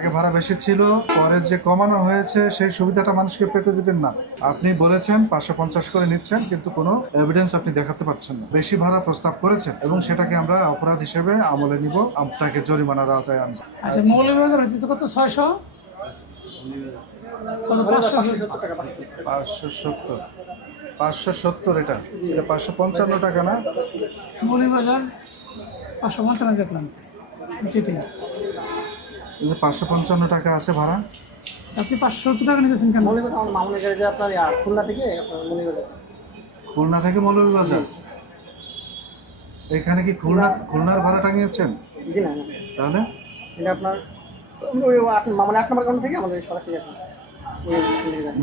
আগে ভাড়া বেশি ছিল, পরে যে কমানো হয়েছে সেই সুবিধাটা মানুষকে পেতে দিবেন না। আপনি বলেছেন 550 করে নিচ্ছেন, কিন্তু কোনো এভিডেন্স আপনি দেখাতে পারছেন না। বেশি ভাড়া প্রস্তাব করেছেন এবং সেটাকে আমরা অপরাধ হিসেবে আমলে নিব, আপনাকে জরিমানার আওতায় আনবো। আচ্ছা, মৌলভীবাজার হচ্ছে কত? 600 570 570 এটা 555 টাকা না? মৌলভীবাজার 555 দেখলাম। সেটাই 555 টাকা আছে ভাড়া। আপনি 570 টাকা নিতেছেন কেন? মামুনের যে আপনার খুলনা থেকে খুলনা থেকে মৌলভীবাজার, এখানে কি খুলনার ভাড়া টাঙিয়েছেন? জি না, তাহলে এটা আপনার ওই মামুন 8 নম্বর কাউন্টার থেকে আমাদের সরাসরি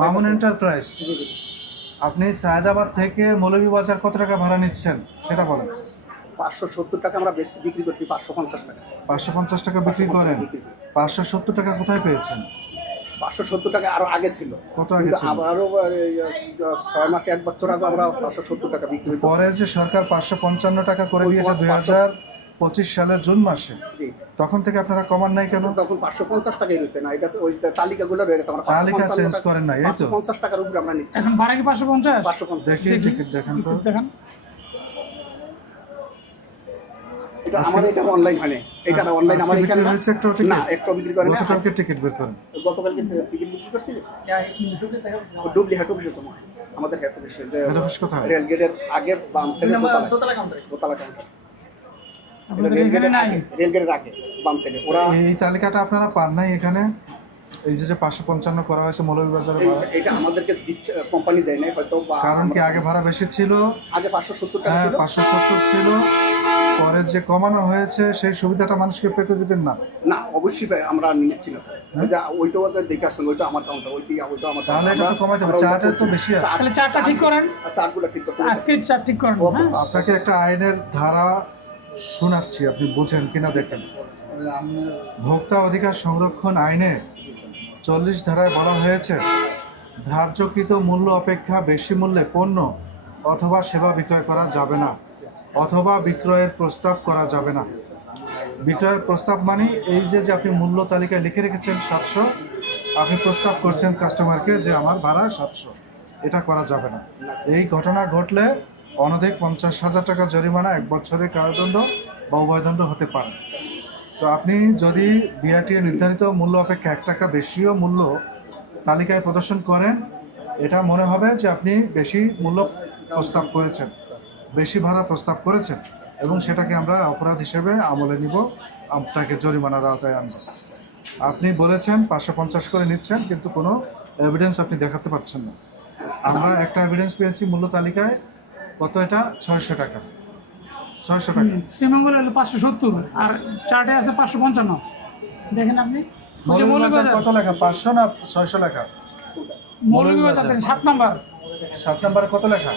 মামুন এন্টারপ্রাইজ। জি জি। আপনি সায়দাবাদ থেকে মৌলভীবাজার কত টাকা ভাড়া নিচ্ছেন সেটা বলেন। 570 টাকা আমরা বিক্রি করছি, 550 টাকা। 550 টাকা বিক্রি করেন। 570 টাকা কোথায় পেয়েছেন? 570 টাকা আরো আগে ছিল। কত আগে ছিল? আরো 6 মাস 1 বছর আগে আমরা 570 টাকা বিক্রি করি। পরে যে সরকার 555 টাকা করে দিয়েছে 2025 সালের জুন মাসে, জি। তখন থেকে আপনারা কমান নাই কেন? তখন 550 টাকাই রয়েছে না, এটা ওই তালিকাগুলো রয়ে গেছে। আমরা তালিকা চেঞ্জ করেন না, এই তো? 550 টাকার উপরে আমরা নিচ্ছি। এখন ভাড়া কি 550? 550। দেখি টিকিট দেখান তো। দেখান। এটা আমাদের এটা অনলাইন হয় না, এটা অনলাইন আমার এখানে না। হয়েছে একটা টিকিট না, একটা বিক্রি করে না। গতকালকে টিকিট বের করেন। গতকালকে টিকিট বিক্রি করছি। ডুবলি হেড অফিসে তো আমাদের হেড অফিসে, যে হেড অফিস কোথায়? রেল গেটের আগে বাম সাইডে দোতলা কাউন্টার। আপনাদের এখানে নাই? রেল গেটের আগে বাম সাইডে ওরা। এই তালিকাটা আপনারা পান নাই এখানে? এই যে 555 করা হয়েছে মৌলভীবাজারে ভাড়া, এটা আমাদেরকে দিচ্ছে, কোম্পানি দেয় না হয়তো। কারণ কি আগে ভাড়া বেশি ছিল? আগে 570 টাকা হ্যাঁ, ছিল। 570 ছিল, পরে যে কমানো হয়েছে সেই সুবিধাটা মানুষকে পেতে দিবেন না। না, অবশ্যই আমরা নিচ্ছি না স্যার। ওই যে ওইটা ওদের দেখে আসুন, ওইটা আমার কাউন্টার, ওইটা আমার। তাহলে এটা তো কমাইতে হবে, চার্টের তো বেশি আছে। তাহলে চারটা ঠিক করেন, চার্টগুলো ঠিক করতে আজকে চার ঠিক করেন। হ্যাঁ? আপনাকে একটা আইনের ধারা শোনাচ্ছি, আপনি বুঝেন কিনা দেখেন। ভোক্তা অধিকার সংরক্ষণ আইনে 40 ধারায় বলা হয়েছে, ধার্যকৃত মূল্য অপেক্ষা বেশি মূল্যে পণ্য অথবা সেবা বিক্রয় করা যাবে না, অথবা বিক্রয়ের প্রস্তাব করা যাবে না। বিক্রয়ের প্রস্তাব মানে এই যে আপনি মূল্য তালিকায় লিখে রেখেছেন 700, আপনি প্রস্তাব করছেন কাস্টমারকে যে আমার ভাড়া 700, এটা করা যাবে না। এই ঘটনা ঘটলে অনধিক 50,000 টাকা জরিমানা, 1 বছরের কারাদণ্ড বা উভয়দণ্ড হতে পারে। তো আপনি যদি বিআরটিএ নির্ধারিত মূল্য অপেক্ষা 1 টাকা বেশিও মূল্য তালিকায় প্রদর্শন করেন, এটা মনে হবে যে আপনি বেশি মূল্য প্রস্তাব করেছেন, বেশি ভাড়া প্রস্তাব করেছেন, এবং সেটাকে আমরা অপরাধ হিসেবে আমলে নিব, আপনাকে জরিমানার আওতায় আনব। আপনি বলেছেন 550 করে নিচ্ছেন, কিন্তু কোনো এভিডেন্স আপনি দেখাতে পারছেন না। আমরা একটা এভিডেন্স পেয়েছি মূল্য তালিকায়, কত এটা? 600 টাকা। 600 টাকা। শ্রীমঙ্গল হলো 570 আর চার্টে আছে 555। দেখেন আপনি। মৌলভীবাজার কত লেখা? 500 না 600 লেখা? মৌলভীবাজার 7 নাম্বার। 7 নম্বরে কত লেখা?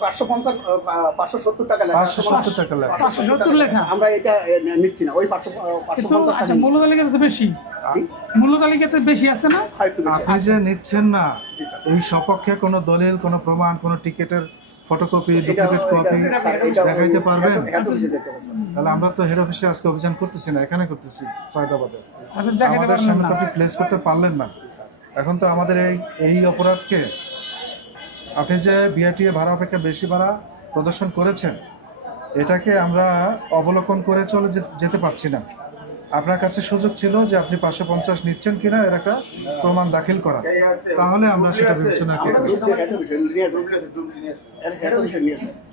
570 টাকা লেখা। 570 টাকা লেখা। 570 লেখা। আমরা এটা নিচ্ছি না, ওই 550 টাকা। আচ্ছা, মূল্য তালিকাতে তো বেশি, মূল্য তালিকাতে বেশি আছে না? আপনি যে নিচ্ছেন না, এই সপক্ষে কোনো দলিল, কোনো প্রমাণ, কোনো টিকেটের ফটোকপি, ডুপ্লিকেট কপি দেখাইতে পারবেন? তাহলে আমরা তো হেড অফিসে আজকে অভিযান করতেছি না, এখানে করতেছি সায়দাবাদে। আমাদের সামনে তো আপনি প্লেস করতে পারলেন না। এখন তো আমাদের এই অপরাধকে, আপনি যে বিআরটিএ ভাড়া অপেক্ষা বেশি ভাড়া প্রদর্শন করেছেন, এটাকে আমরা অবলোকন করে চলে যেতে পারছি না। আপনার কাছে সুযোগ ছিল যে আপনি 550 নিচ্ছেন কিনা এর একটা প্রমাণ দাখিল করা, তাহলে আমরা সেটা বিবেচনা করি।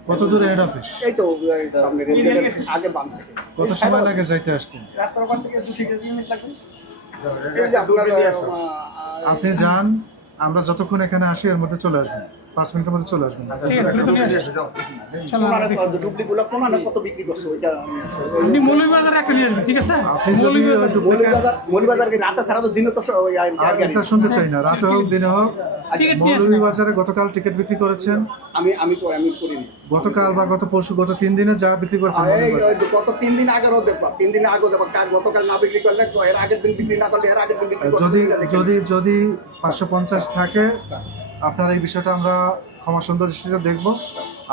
কত দূরে হেড অফিস? এই তো সামনে আগে বাম সাইডে। কত সময় লাগে যাইতে আসতে? রাস্তার ওখান থেকে 2-3 মিনিট লাগবে। এই যে আপনার আপনি যান, আমরা যতক্ষণ এখানে আসি এর মধ্যে চলে আসবেন, 5 মিনিটের মধ্যে চলে আসবেন। ঠিক আছে, তুমি নিয়ে আসো। চলো আমরা দেখি। ডুপ্লিগুলো প্রমাণ কত বিক্রি করছে ওইটা। আপনি মৌলভীবাজার একটা নিয়ে আসবেন, ঠিক আছে? আপনি যদি মৌলভীবাজার কি রাতে সারা তো দিনে তো ওই এটা শুনতে চাই না, রাতে হোক দিনে হোক। মৌলভীবাজারে গতকাল টিকিট বিক্রি করেছেন? আমি করিনি। গতকাল বা গত পরশু, গত 3 দিনে যা বিক্রি করেছেন? গত 3 দিন আগেও দেখবা, 3 দিন আগেও দেখবা। গতকাল না বিক্রি করলে এর আগের দিন বিক্রি না করলে এর আগের দিন বিক্রি করলে যদি 550 থাকে, আপনার এই বিষয়টা আমরা ক্ষমা সুন্দর দৃষ্টিতে দেখব।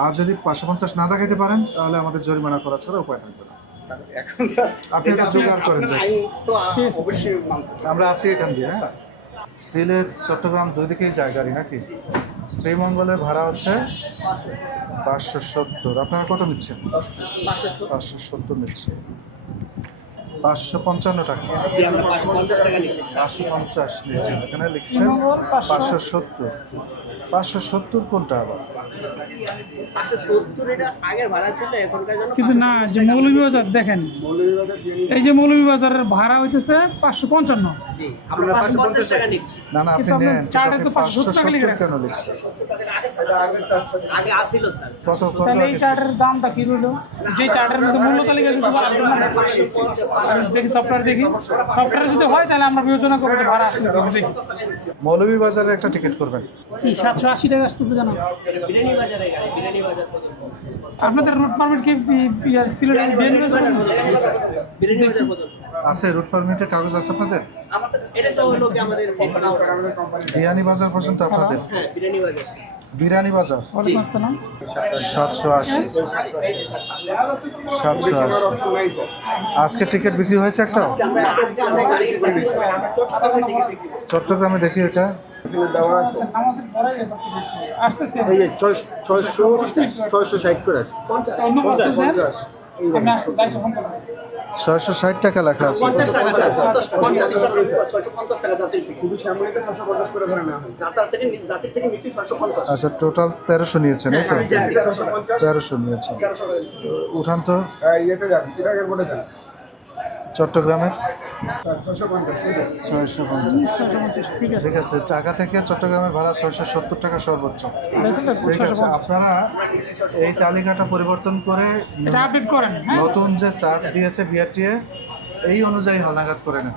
আর যদি 550 না দেখাতে পারেন, তাহলে আমাদের জরিমানা করা ছাড়া উপায় থাকবে না। স্যার এখন স্যার আপনি এটা জোগাড় করেন। আপনার আইন তো ঠিক আছে, অবশ্যই মানতে হবে। আমরা আছি এখান দিয়ে, হ্যাঁ? সিলেট চট্টগ্রাম দুই দিকেই যায় গাড়ি নাকি? শ্রীমঙ্গলের ভাড়া হচ্ছে 570। আপনারা কত নিচ্ছেন? 570 নিচ্ছে। 555 টাকা, 550 নিচ্ছেন, এখানে লিখছেন শ্রীমঙ্গল 570। 570 কোনটা আবার? 570 এটা আগের ভাড়া ছিল, এখনকার জন্য কিন্তু না, যে মৌলভীবাজার দেখেন, এই যে মৌলভীবাজারের ভাড়া হইতেছে 555, জি আমরা 550 টাকা নিচ্ছি। না না, আপনি কিন্তু আপনার নেন, চার্টে আপনি তো 570 টাকা লিখে 570 কেন লিখছেন? আগে আসিল স্যার। কত কত তাহলে এই আগে? চার্টের দামটা কি রইলো? যে চার্টের মধ্যে মূল্য তালিকা যদি দেখি, সফটওয়্যার দেখি, সফটওয়্যারে যদি হয় তাহলে আমরা বিবেচনা করবো যে ভাড়া আসলে কত দেখি। মৌলভীবাজারে একটা টিকিট করবেন। কি 780 টাকা আসতেছে কেন? বিরিয়ানি বাজারে গাড়ি, বিরিয়ানি বাজার পর্যন্ত। আপনাদের রুট পারমিট কি সিলেটের বিরিয়ানি বাজার পর্যন্ত? বিরিয়ানি বাজার পর্যন্ত। আছে রুট পারমিটের কাগজ আছে আপনাদের? এটা তো হলো কি আমাদের কোম্পানি। বিয়ানী বাজার পর্যন্ত আপনাদের? হ্যাঁ, বিরিয়ানি বাজার। বিরানি বাজার ওয়ালাইকুম আসসালাম। 780। 780। আজকে টিকিট বিক্রি হয়েছে একটা? আজকে আমরা গাড়ি চট্টগ্রামে টিকিট বিক্রি করছি। চট্টগ্রামে দেখি এটা। নামাজের পরে আসতেছে। এই যে 660 করে আছে। অন্য বছর আপনি আসতে 660 টাকা লেখা আছে। 50 টাকা স্যার। 650 টাকা জাতির টিকিট। শুধু শ্যামলীতে 650 করে ধরে নেওয়া হয়। জাতির থেকে নিচ্ছি 650। আচ্ছা, টোটাল 1300 নিয়েছেন, এই তো? 1350 1300 নিয়েছেন। 1300 টাকা নিচ্ছি। উঠান তো ইয়েতে যান, চিটাগের বোর্ডে যান। চট্টগ্রামের 650 বুঝলেন? 650। ঠিক আছে। ঠিক আছে, টাকা থেকে চট্টগ্রামের ভাড়া 670 টাকা সর্বোচ্চ। দেখেন তো, ঠিক আছে, আপনারা এই তালিকাটা পরিবর্তন করে এটা আপডেট করেন, হ্যাঁ? নতুন যে চার্ট দিয়েছে বিআরটিএ এই অনুযায়ী হালনাগাদ করে নেন।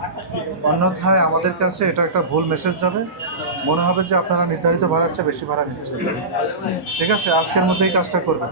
অন্যথায় আমাদের কাছে এটা একটা ভুল মেসেজ যাবে, মনে হবে যে আপনারা নির্ধারিত ভাড়ার চেয়ে বেশি ভাড়া নিচ্ছেন। ঠিক আছে, আজকের মধ্যেই কাজটা করবেন।